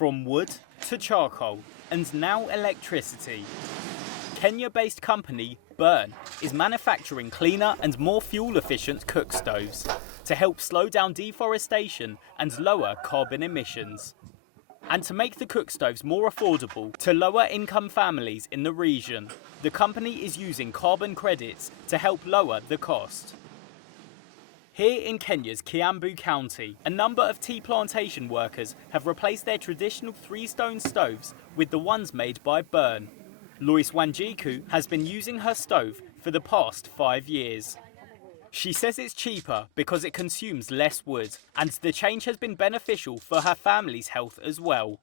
From wood to charcoal and now electricity, Kenya-based company Burn is manufacturing cleaner and more fuel-efficient cook stoves to help slow down deforestation and lower carbon emissions. And to make the cook stoves more affordable to lower-income families in the region, the company is using carbon credits to help lower the cost. Here in Kenya's Kiambu County, a number of tea plantation workers have replaced their traditional three-stone stoves with the ones made by Burn. Lois Wanjiku has been using her stove for the past 5 years. She says it's cheaper because it consumes less wood, and the change has been beneficial for her family's health as well.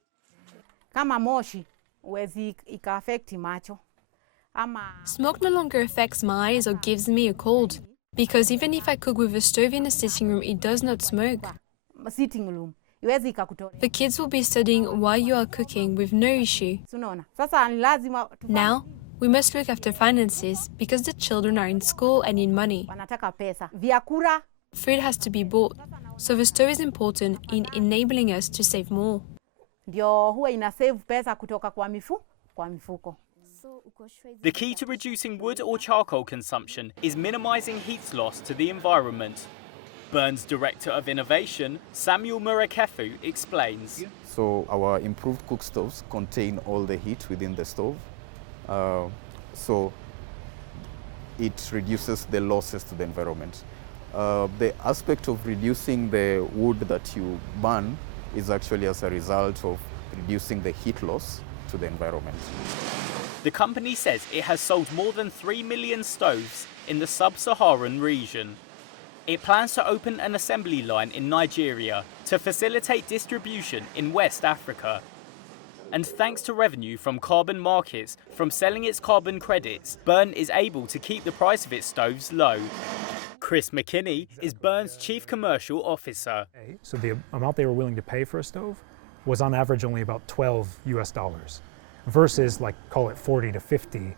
Smoke no longer affects my eyes or gives me a cold, because even if I cook with a stove in a sitting room, it does not smoke. The kids will be studying while you are cooking with no issue. Now, we must look after finances because the children are in school and need money. Food has to be bought, so the stove is important in enabling us to save more. The key to reducing wood or charcoal consumption is minimizing heat loss to the environment. Burn's Director of Innovation, Samuel Murakefu, explains. So our improved cook stoves contain all the heat within the stove. So it reduces the losses to the environment. The aspect of reducing the wood that you burn is actually as a result of reducing the heat loss to the environment. The company says it has sold more than 3 million stoves in the sub-Saharan region. It plans to open an assembly line in Nigeria to facilitate distribution in West Africa. And thanks to revenue from carbon markets from selling its carbon credits, Burn is able to keep the price of its stoves low. Chris McKinney is Burn's Chief Commercial Officer. So the amount they were willing to pay for a stove was on average only about $12 US, versus like call it 40 to 50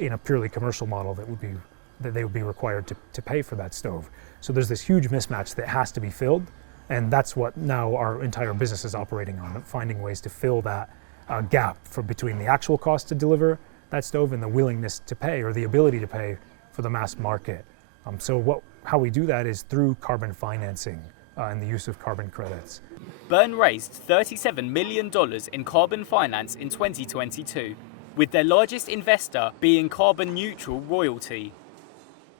in a purely commercial model that they would be required to pay for that stove. So there's this huge mismatch that has to be filled, and that's what now our entire business is operating on, finding ways to fill that gap between the actual cost to deliver that stove and the willingness to pay or the ability to pay for the mass market. How we do that is through carbon financing and the use of carbon credits. Burn raised $37 million in carbon finance in 2022, with their largest investor being carbon neutral royalty.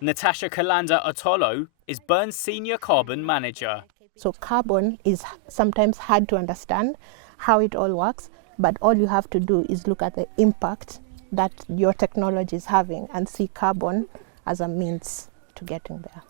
Natasha Kalanda Otolo is Burn's senior carbon manager. So carbon is sometimes hard to understand how it all works, but all you have to do is look at the impact that your technology is having and see carbon as a means to getting there.